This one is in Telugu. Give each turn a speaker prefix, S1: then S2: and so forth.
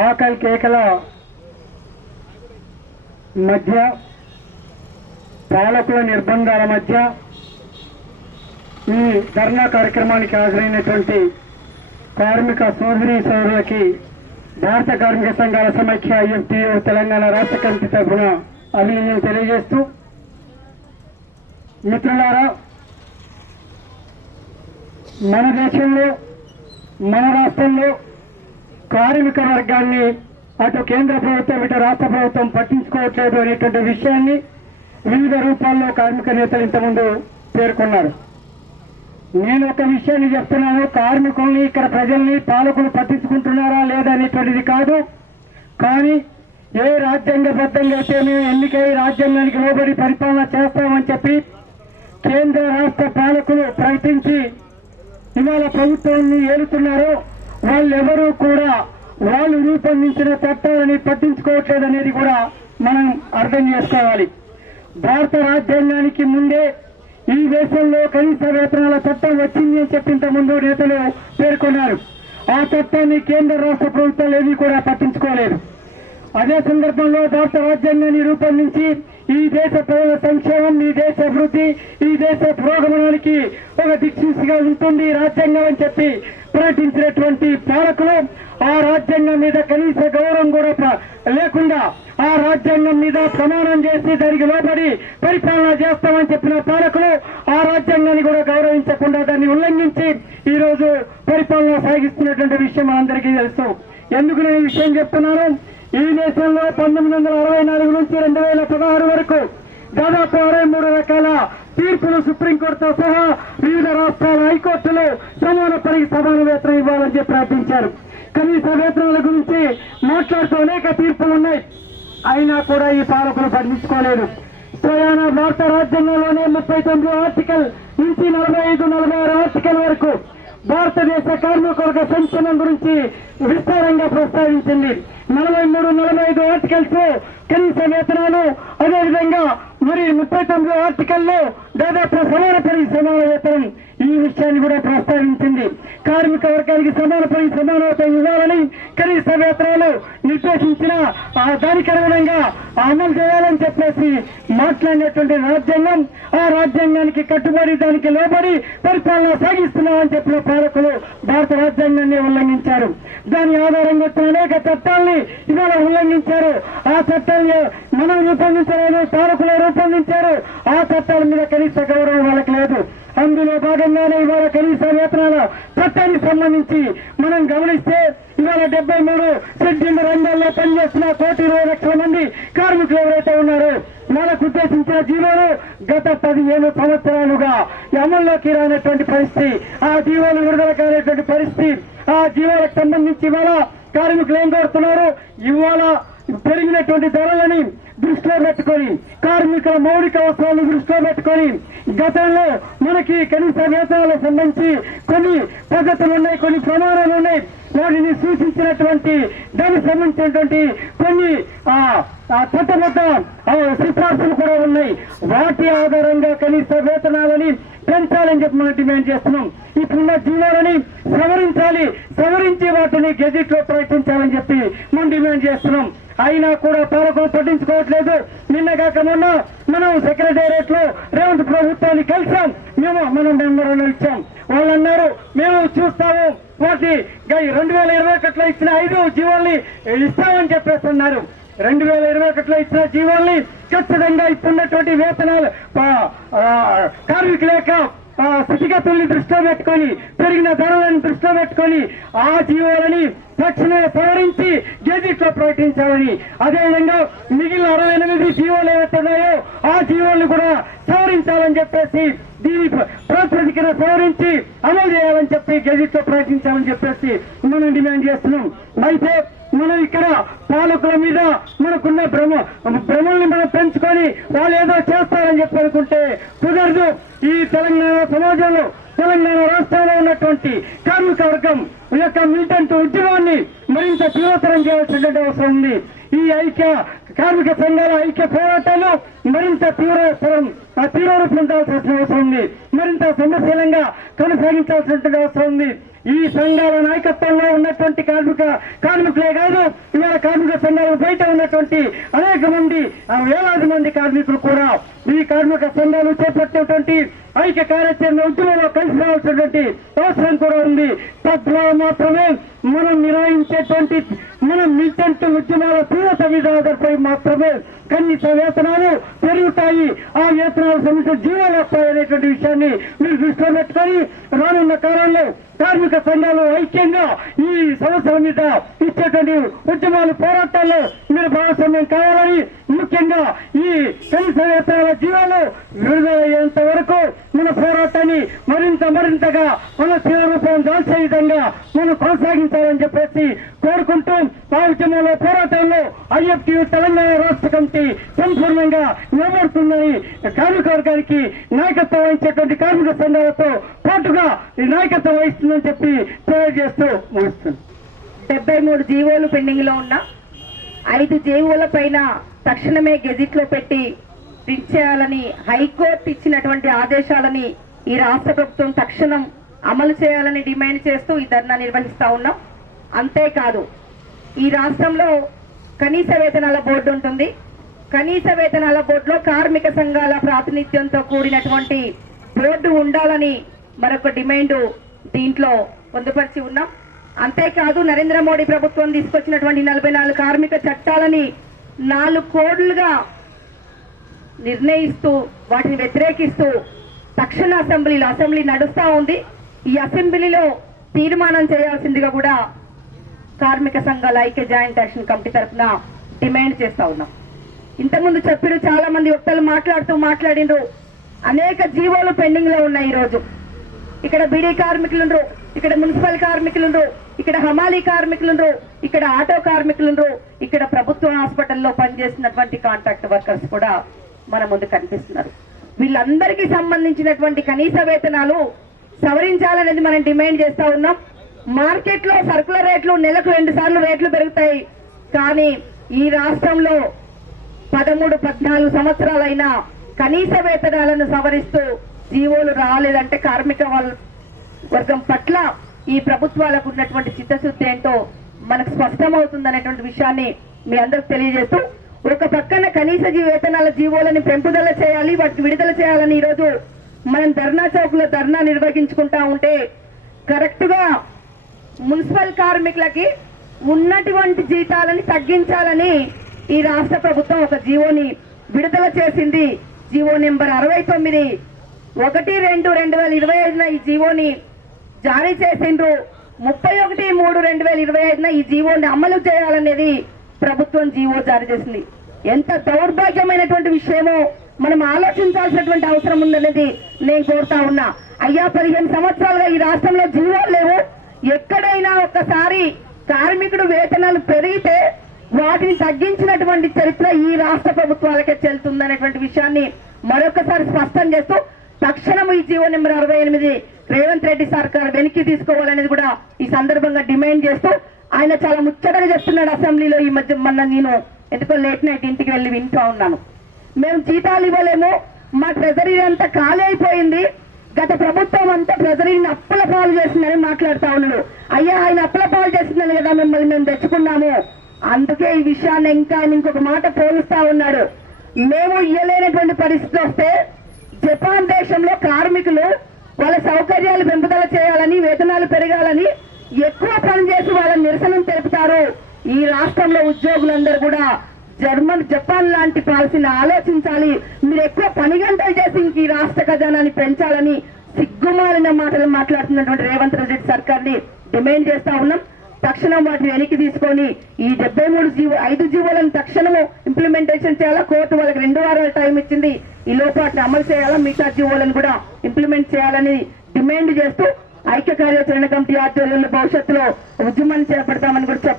S1: ఆకలి కేకల మధ్య పాలకుల నిర్బంధాల మధ్య ఈ ధర్నా కార్యక్రమానికి హాజరైనటువంటి కార్మిక సోదరి సోదరులకి భారత కార్మిక సంఘాల సమైక్య ఐఎంటీఓ తెలంగాణ రాష్ట్ర కమిటీ తరఫున అభినందనలు తెలియజేస్తూ మిత్రులారా మన దేశంలో మన రాష్ట్రంలో కార్మిక వర్గాన్ని అటు కేంద్ర ప్రభుత్వం ఇటు రాష్ట్ర ప్రభుత్వం పట్టించుకోవట్లేదు అనేటువంటి విషయాన్ని వివిధ రూపాల్లో కార్మిక నేతలు ఇంతకుముందు పేర్కొన్నారు. నేను ఒక విషయాన్ని చెప్తున్నాను కార్మికుల్ని ఇక్కడ ప్రజల్ని పాలకులు పట్టించుకుంటున్నారా లేదా అనేటువంటిది కాదు. కానీ ఏ రాజ్యాంగబద్ధంగా అయితే మేము ఎన్నికై రాజ్యాంగానికి లోబడి పరిపాలన చేస్తామని చెప్పి కేంద్ర రాష్ట్ర పాలకులు ప్రకటించి ఇవాళ ప్రభుత్వాన్ని ఏలుతున్నారో. వాళ్ళెవరూ కూడా వాళ్ళు రూపొందించిన చట్టాలని పట్టించుకోవట్లేదు అనేది కూడా మనం అర్థం చేసుకోవాలి. భారత రాజ్యాంగానికి ముందే ఈ దేశంలో కనీస వేతనాల చట్టం వచ్చింది అని చెప్పి ముందు నేతలు పేర్కొన్నారు. ఆ చట్టాన్ని కేంద్ర రాష్ట్ర ప్రభుత్వాలు ఏవి కూడా పట్టించుకోలేదు. అదే సందర్భంలో భారత రాజ్యాంగాన్ని రూపొందించి ఈ దేశ ప్రజల సంక్షేమం ఈ దేశ అభివృద్ధి ఈ దేశ పురోగమనానికి ఒక దిక్సూచిగా ఉంటుంది రాజ్యాంగం అని చెప్పి ప్రకటించినటువంటి పాలకులు ఆ రాజ్యాంగం మీద కనీస గౌరవం కూడా లేకుండా ఆ రాజ్యాంగం మీద ప్రమాణం చేసి దానికి లోబడి పరిపాలన చేస్తామని చెప్పిన పాలకులు ఆ రాజ్యాంగాన్ని కూడా గౌరవించకుండా దాన్ని ఉల్లంఘించి ఈ రోజు పరిపాలన సాగిస్తున్నటువంటి విషయం మనందరికీ తెలుసు. ఎందుకు నేను ఈ విషయం చెప్తున్నాను? ఈ దేశంలో పంతొమ్మిది వందల అరవై నాలుగు నుంచి రెండు వేల పదహారు వరకు దాదాపు అరవై మూడు రకాల తీర్పులు సుప్రీంకోర్టుతో సహా వివిధ రాష్ట్రాల హైకోర్టులు సమాన పనికి సమాన వేతనం ఇవ్వాలని చెప్పి ప్రార్థించారు. కనీస వేతనాల గురించి మాట్లాడుతూ అనేక తీర్పులు ఉన్నాయి. అయినా కూడా ఈ పాలకులు పట్టించుకోలేదు. స్వయాన భారత రాజ్యాంగంలోనే ముప్పై తొమ్మిది ఆర్టికల్ నుంచి నలభై ఐదు నలభై ఆరు ఆర్టికల్ వరకు భారతదేశ కార్మికుల సంక్షేమం గురించి విస్తారంగా ప్రస్తావించింది. నలభై మూడు నలభై ఐదు ఆర్టికల్స్ కనీస వేతనాలు అదేవిధంగా మరి ముప్పై తొమ్మిది ఆర్టికల్లో దాదాపు సమాన పని సమాన వేతనం ఈ విషయాన్ని కూడా ప్రస్తావించింది. కార్మిక వర్గానికి సమాన పని సమానత ఇవ్వాలని కనీస వేతనాలు నిర్దేశించిన ఆ దానికి అనుగుణంగా అమలు చేయాలని చెప్పేసి మాట్లాడినటువంటి రాజ్యాంగం ఆ రాజ్యాంగానికి కట్టుబడి దానికి లోబడి పరిపాలన సాగిస్తున్నామని చెప్పిన పాలకులు భారత రాజ్యాంగాన్ని ఉల్లంఘించారు. దాని ఆధారంగా వచ్చిన అనేక చట్టాలని ఇవాళ ఉల్లంఘించారు. ఆ చట్టాన్ని మనం రూపొందించలేదు పాలకులు రూపొందించారు. ఆ చట్టాల మీద కనీస గౌరవం వాళ్ళకి లేదు. అందులో భాగంగానే ఇవాళ కనీస వేతనాల చట్టానికి సంబంధించి మనం గమనిస్తే ఇవాళ డెబ్బై మూడు షెడ్యూల్ రంగాల్లో పనిచేస్తున్న కోటి ఇరవై లక్షల మంది కార్మికులు ఎవరైతే ఉన్నారో మనకు ఉద్దేశించిన జీవోలు గత పదిహేను సంవత్సరాలుగా అమల్లోకి రానటువంటి పరిస్థితి ఆ జీవోలు విడుదల కానటువంటి పరిస్థితి ఆ జీవోలకు సంబంధించి ఇవాళ కార్మికులు ఏం కోరుతున్నారు? ఇవాళ పెరిగినటువంటి ధరలని దృష్టిలో పెట్టుకొని కార్మికుల మౌలిక అవసరాలను దృష్టిలో పెట్టుకొని గతంలో మనకి కనీస వేతనాలకు సంబంధించి కొన్ని పద్ధతులు ఉన్నాయి కొన్ని ప్రమాణాలు ఉన్నాయి. వాటిని సూచించినటువంటి దానికి సంబంధించినటువంటి కొన్ని ఆ చట్టబద్ధ సిఫార్సులు కూడా ఉన్నాయి. వాటి ఆధారంగా కనీస వేతనాలని పెంచాలని చెప్పి మనం డిమాండ్ చేస్తున్నాం. ఇప్పుడున్న జీవాలని సవరించాలి సవరించి వాటిని గెజిట్లో ప్రకటించాలని చెప్పి మనం డిమాండ్ చేస్తున్నాం. అయినా కూడా పాలకులు పట్టించుకోవట్లేదు. నిన్నగాక మొన్న మనం సెక్రటేరియట్లో రేవంత్ ప్రభుత్వాన్ని కలిసాం. మేము మనం మెంబర్లను ఇచ్చాం. వాళ్ళు అన్నారు మేము చూస్తాము. వాటి గై- రెండు వేల ఇరవై ఒకటిలో ఇచ్చిన ఐదు జీవోల్ని ఇస్తామని చెప్పేసి అన్నారు. రెండు వేల ఇరవై ఒకటిలో ఇచ్చిన జీవోల్ని ఖచ్చితంగా ఇప్పుడున్నటువంటి వేతనాలు ఆ, కార్మికుల యొక్క స్థితిగతుల్ని దృష్టిలో పెట్టుకొని పెరిగిన ధరలను దృష్టిలో పెట్టుకొని ఆ జీవోలని తక్షణమే సవరించి గెజిట్లో ప్రకటించాలని అదేవిధంగా మిగిలిన అరవై ఎనిమిది జీవోలు ఏవైతున్నాయో ఆ జీవోలను కూడా సవరించాలని చెప్పేసి దీని ప్రాతిపదికన సవరించి అమలు చేయాలని చెప్పి గెజిట్లో ప్రకటించాలని చెప్పేసి మనం డిమాండ్ చేస్తున్నాం. అయితే మనం ఇక్కడ పాలకుల మీద మనకున్న భ్రమ భ్రమల్ని మనం పెంచుకొని వాళ్ళు ఏదో చేస్తారని చెప్పి అనుకుంటే కుదరదు. ఈ తెలంగాణ సమాజంలో తెలంగాణ రాష్ట్రంలో ఉన్నటువంటి కార్మిక వర్గం యొక్క మిలిటెంట్ ఉద్యమాన్ని మరింత తీవ్రతరం చేయాల్సినటువంటి అవసరం ఉంది. ఈ ఐక్య కార్మిక సంఘాల ఐక్య పోరాటాలు మరింత తీవ్రతరం ఆ తీవ్ర అవసరం ఉంది. మరింత సమస్యలంగా కొనసాగించాల్సినటువంటి అవసరం ఉంది. ఈ సంఘాల నాయకత్వంలో ఉన్నటువంటి కార్మిక కార్మికులే కాదు ఇవాళ కార్మిక సంఘాలు బయట ఉన్నటువంటి అనేక మంది ఆ వేలాది మంది కార్మికులు కూడా ఈ కార్మిక సంఘాలు చేపట్టేటువంటి ఐక్య కార్యాచరణ ఉద్యమంలో కలిసి రావాల్సినటువంటి అవసరం కూడా ఉంది. తద్వారా మాత్రమే మనం నిర్వహించేటువంటి మనం మిలిటెంట్ ఉద్యమాల తీవ్రత మీద మాత్రమే కనీస వేతనాలు పెరుగుతాయి. ఆ వేతనాలు సమస్య జీవాలు వస్తాయి అనేటువంటి విషయాన్ని మీరు దృష్టిలో పెట్టుకొని రానున్న కాలంలో కార్మిక సంఘాలు ఐక్యంగా ఈ సమస్యల మీద ఇచ్చేటువంటి ఉద్యమాలు పోరాటాల్లో మీరు భాగస్వామ్యం కావాలని ముఖ్యంగా ఈ కనీస వేతనాల జీవాలు విడుదలయ్యేంత వరకు మన పోరాటాన్ని మరింత మరింతగా మన తీవ్రరూపం దాల్చే విధంగా మనం కొనసాగించాలని చెప్పేసి కోరుకుంటూ ఆ ఉద్యమంలో పోరాటంలో ఐఎఫ్టీ తెలంగాణ రాష్ట్ర కమిటీ సంపూర్ణంగా నిలబడుతుందని కార్మిక వర్గానికి నాయకత్వం వహించేటువంటి కార్మిక సంఘాలతో పాటుగా నాయకత్వం వహిస్తుందని చెప్పి తెలియజేస్తూ ముగిస్తుంది
S2: డెబ్బై మూడు జీవోలు పెండింగ్లో ఉన్న ఐదు జీవోల పైన తక్షణమే గెజిట్లో పెట్టి చేయాలని హైకోర్టు ఇచ్చినటువంటి ఆదేశాలని ఈ రాష్ట్ర ప్రభుత్వం తక్షణం అమలు చేయాలని డిమాండ్ చేస్తూ ఈ ధర్నా నిర్వహిస్తూ ఉన్నాం. అంతేకాదు ఈ రాష్ట్రంలో కనీస వేతనాల బోర్డు ఉంటుంది. కనీస వేతనాల బోర్డులో కార్మిక సంఘాల ప్రాతినిధ్యంతో కూడినటువంటి బోర్డు ఉండాలని మరొక డిమాండ్ దీంట్లో పొందుపరిచి ఉన్నాం. అంతేకాదు నరేంద్ర మోడీ ప్రభుత్వం తీసుకొచ్చినటువంటి నలభై నాలుగు కార్మిక చట్టాలని నాలుగు కోడ్లుగా నిర్ణయిస్తూ వాటిని వ్యతిరేకిస్తూ తక్షణ అసెంబ్లీలో అసెంబ్లీ నడుస్తూ ఉంది. ఈ అసెంబ్లీలో తీర్మానం చేయాల్సిందిగా కూడా కార్మిక సంఘాల ఐక్య జాయింట్ యాక్షన్ కమిటీ తరఫున డిమాండ్ చేస్తూ ఉన్నాం. ఇంతకుముందు చెప్పిన చాలా మంది వక్తలు మాట్లాడుతూ మాట్లాడిండ్రు అనేక జీవోలు పెండింగ్లో ఉన్నాయి ఈ రోజు ఇక్కడ బీడీ కార్మికులుండ్రు ఇక్కడ మున్సిపల్ కార్మికులుండ్రు ఇక్కడ హమాలీ కార్మికులుండ్రు ఇక్కడ ఆటో కార్మికులుండ్రు ఇక్కడ ప్రభుత్వ హాస్పిటల్లో పనిచేసినటువంటి కాంట్రాక్ట్ వర్కర్స్ కూడా మన ముందు కనిపిస్తున్నారు. వీళ్ళందరికీ సంబంధించినటువంటి కనీస వేతనాలు సవరించాలనేది మనం డిమాండ్ చేస్తా ఉన్నాం. మార్కెట్లో సరుకుల రేట్లు నెలకు రెండు సార్లు రేట్లు పెరుగుతాయి. కానీ ఈ రాష్ట్రంలో పదమూడు పద్నాలుగు సంవత్సరాలైనా కనీస వేతనాలను సవరిస్తూ జీవోలు రాలేదంటే కార్మిక వర్గం పట్ల ఈ ప్రభుత్వాలకు ఉన్నటువంటి చిత్తశుద్ధి ఏంటో మనకు స్పష్టమవుతుందనేటువంటి విషయాన్ని మీ అందరికి తెలియజేస్తూ ఒక పక్కన కనీస జీ వేతనాల జీవోలని పెంపుదల చేయాలి వాటిని విడుదల చేయాలని ఈరోజు మనం ధర్నా చౌక్లో ధర్నా నిర్వహించుకుంటా ఉంటే కరెక్ట్గా మున్సిపల్ కార్మికులకి ఉన్నటువంటి జీతాలని తగ్గించాలని ఈ రాష్ట్ర ప్రభుత్వం ఒక జీవోని విడుదల చేసింది. జీవో నెంబర్ అరవై తొమ్మిది. ఒకటి రెండు రెండు వేల ఇరవై ఐదున ఈ జీవోని జారీ చేసిండ్రు. ముప్పై ఒకటి మూడు రెండు వేల ఇరవై ఐదున ఈ జీవోని అమలు చేయాలనేది ప్రభుత్వం జీవో జారీ చేసింది. ఎంత దౌర్భాగ్యమైనటువంటి విషయమో మనం ఆలోచించాల్సినటువంటి అవసరం ఉందనేది నేను కోరుతా ఉన్నా. అయ్యా పదిహేను సంవత్సరాలుగా ఈ రాష్ట్రంలో జీవో లేవు. ఎక్కడైనా ఒక్కసారి కార్మికుడు వేతనాలు పెరిగితే వాటిని తగ్గించినటువంటి చరిత్ర ఈ రాష్ట్ర ప్రభుత్వాలకే చెల్తుందనేటువంటి విషయాన్ని మరొకసారి స్పష్టం చేస్తూ తక్షణం ఈ జీవో నెంబర్ అరవై ఎనిమిది రేవంత్ రెడ్డి సర్కార్ వెనక్కి తీసుకోవాలనేది కూడా ఈ సందర్భంగా డిమాండ్ చేస్తూ ఆయన చాలా ముచ్చటగా చెప్తున్నాడు అసెంబ్లీలో ఈ మధ్య మొన్న నేను. ఎందుకో లేట్ నైట్ ఇంటికి వెళ్ళి వింటూ ఉన్నాను. మేము జీతాలు ఇవ్వలేము మా ట్రెజరీ అంతా ఖాళీ అయిపోయింది. గత ప్రభుత్వం అంతా ట్రెజరీని అప్పుల పాలు చేసిందని మాట్లాడుతా ఉన్నాడు. అయ్యా ఆయన అప్పుల పాలు చేసిందని కదా మిమ్మల్ని మేము తెచ్చుకున్నాము. అందుకే ఈ విషయాన్ని ఇంకా ఆయన ఇంకొక మాట పోలుస్తా ఉన్నాడు. మేము ఇయ్యలేనటువంటి పరిస్థితి వస్తే జపాన్ దేశంలో కార్మికులు వాళ్ళ సౌకర్యాలు పెంపుదల చేయాలని వేతనాలు పెరగాలని ఎక్కువ పని చేసి వాళ్ళ నిరసన తెలుపుతారు? ఈ రాష్ట్రంలో ఉద్యోగులందరూ కూడా జర్మన్ జపాన్ లాంటి పాలసీని ఆలోచించాలి. మీరు ఎక్కువ పని గంటలు చేసి ఇంక ఈ రాష్ట్ర ఖజానాన్ని పెంచాలని సిగ్గుమాలిన మాటలు మాట్లాడుతున్నటువంటి రేవంత్ రెడ్డి సర్కార్ని డిమాండ్ చేస్తా ఉన్నాం. తక్షణం వాటిని వెనక్కి తీసుకొని ఈ డెబ్బై మూడు జీవో ఐదు జీవోలను తక్షణము ఇంప్లిమెంటేషన్ చేయాలా? కోర్టు వాళ్ళకి రెండు వారాల టైం ఇచ్చింది. ఈ లోపాటిని అమలు చేయాలా? మిగతా జీవోలను కూడా ఇంప్లిమెంట్ చేయాలని డిమాండ్ చేస్తూ ఐక్య కార్యాచరణ కమిటీ ఆధ్వర్యంలో భవిష్యత్తులో ఉద్యమాన్ని చేపడతామని కూడా చెప్ప